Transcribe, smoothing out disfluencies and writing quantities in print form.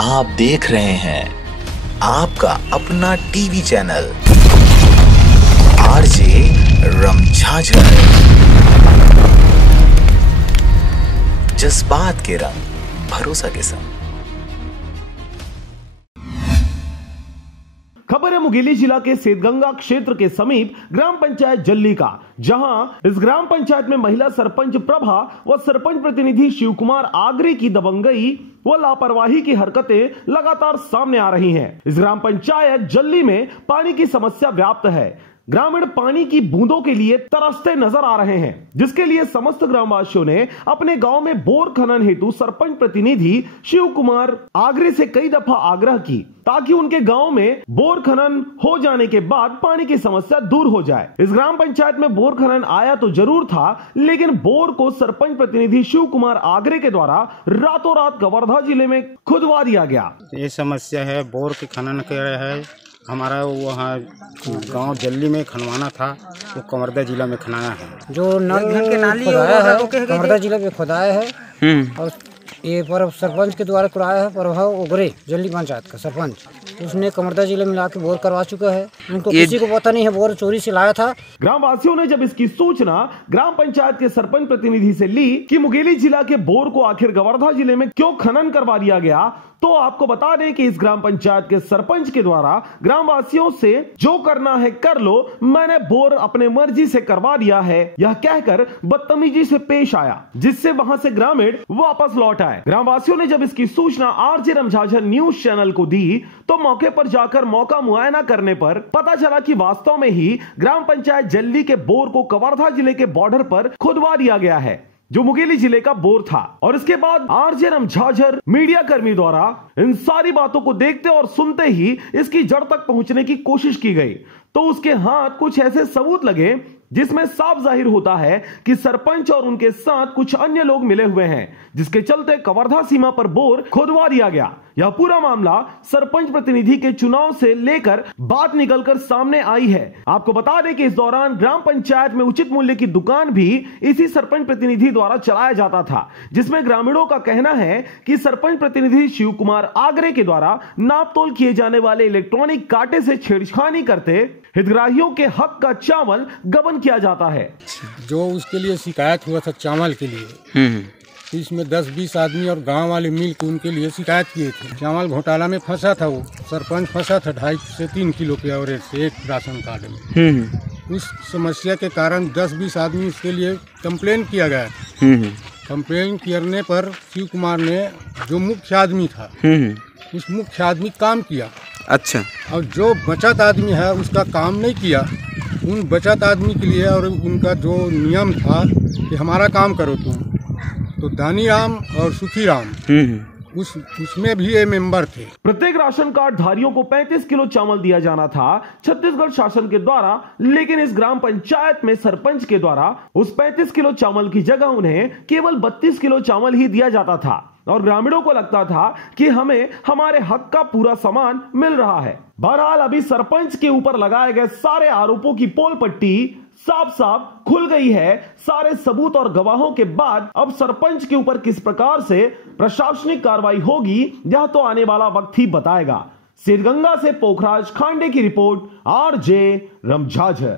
आप देख रहे हैं आपका अपना टीवी चैनल आरजे रमझाझर, जज्बात के रंग भरोसा के संग। खबर है मुंगेली जिला के सेतगंगा क्षेत्र के समीप ग्राम पंचायत जल्ली का, जहां इस ग्राम पंचायत में महिला सरपंच प्रभा व सरपंच प्रतिनिधि शिव कुमार आगरे की दबंगई व लापरवाही की हरकतें लगातार सामने आ रही हैं। इस ग्राम पंचायत जल्ली में पानी की समस्या व्याप्त है। ग्रामीण पानी की बूंदों के लिए तरसते नजर आ रहे हैं, जिसके लिए समस्त ग्रामवासियों ने अपने गांव में बोर खनन हेतु सरपंच प्रतिनिधि शिव कुमार आगरे से कई दफा आग्रह की ताकि उनके गांव में बोर खनन हो जाने के बाद पानी की समस्या दूर हो जाए। इस ग्राम पंचायत में बोर खनन आया तो जरूर था, लेकिन बोर को सरपंच प्रतिनिधि शिव कुमार आगरे के द्वारा रातों रात कवर्धा जिले में खुदवा दिया गया। ये समस्या है, बोर के खनन के है। हमारा वहाँ गांव जल्ली में खनवाना था, वो कवर्धा जिला में खनाया है। जो नल के नाली कवर्धा जिला में खुदाया है और ये पर सरपंच के द्वारा कराया है। प्रभाव ओगरे जल्ली पंचायत का सरपंच, उसने कवर्धा जिले में लाके बोर करवा चुका है। उनको किसी को पता नहीं है, बोर चोरी से लाया था। ग्रामवासियों ने जब इसकी सूचना ग्राम पंचायत के सरपंच प्रतिनिधि से ली कि मुंगेली जिला के बोर को आखिर कवर्धा जिले में क्यों खनन करवा दिया गया, तो आपको बता दें कि इस ग्राम पंचायत के सरपंच के द्वारा ग्रामवासियों से जो करना है कर लो, मैंने बोर अपने मर्जी से करवा दिया है, यह कहकर बदतमीजी से पेश आया, जिससे वहां से ग्रामीण वापस लौट आए। ग्रामवासियों ने जब इसकी सूचना आरजे रमझाझर न्यूज चैनल को दी तो मौके पर जाकर मौका मुआयना करने पर पता चला कि वास्तव में ही ग्राम पंचायत जल्ली के बोर को कवर्धा जिले के बॉर्डर पर खुदवा दिया गया है, जो मुंगेली जिले का बोर था। और इसके बाद आरजे रमझाझर मीडिया कर्मी द्वारा इन सारी बातों को देखते और सुनते ही इसकी जड़ तक पहुंचने की कोशिश की गई, तो उसके हाथ कुछ ऐसे सबूत लगे जिसमें साफ जाहिर होता है कि सरपंच और उनके साथ कुछ अन्य लोग मिले हुए हैं, जिसके चलते कवर्धा सीमा पर बोर खुदवा दिया गया। यह पूरा मामला सरपंच प्रतिनिधि के चुनाव से लेकर बात निकलकर सामने आई है। आपको बता दें कि इस दौरान ग्राम पंचायत में उचित मूल्य की दुकान भी इसी सरपंच प्रतिनिधि द्वारा चलाया जाता था, जिसमें ग्रामीणों का कहना है कि सरपंच प्रतिनिधि शिव कुमार आगरे के द्वारा नापतोल किए जाने वाले इलेक्ट्रॉनिक कांटे से छेड़छानी करते हितग्राहियों के हक का चावल गबन किया जाता है। जो उसके लिए शिकायत हुआ था चावल के लिए, इसमें 10-20 आदमी और गांव वाले मिल के उनके लिए शिकायत किए थे। चावल घोटाला में फंसा था, वो सरपंच फंसा था 2.5 से 3 किलो के एवरेज से एक राशन कार्ड में। उस समस्या के कारण 10-20 आदमी इसके लिए कंप्लेन किया गया। कंप्लेन करने पर शिव कुमार ने जो मुख्य आदमी था उस मुख्य आदमी काम किया। अच्छा। और जो बचत आदमी है उसका काम नहीं किया। उन बचत आदमी के लिए और उनका जो नियम था कि हमारा काम करो तुम, तो दानी राम और सुखी राम उसमें भी ये मेंबर थे। प्रत्येक राशन कार्ड धारियों को 35 किलो चावल दिया जाना था छत्तीसगढ़ शासन के द्वारा, लेकिन इस ग्राम पंचायत में सरपंच के द्वारा उस 35 किलो चावल की जगह उन्हें केवल 32 किलो चावल ही दिया जाता था और ग्रामीणों को लगता था कि हमें हमारे हक का पूरा सामान मिल रहा है। बहरहाल अभी सरपंच के ऊपर लगाए गए सारे आरोपों की पोल पट्टी साफ साफ खुल गई है। सारे सबूत और गवाहों के बाद अब सरपंच के ऊपर किस प्रकार से प्रशासनिक कार्रवाई होगी, यह तो आने वाला वक्त ही बताएगा। सेतगंगा से पोखराज खांडे की रिपोर्ट, आरजे रमझाझर।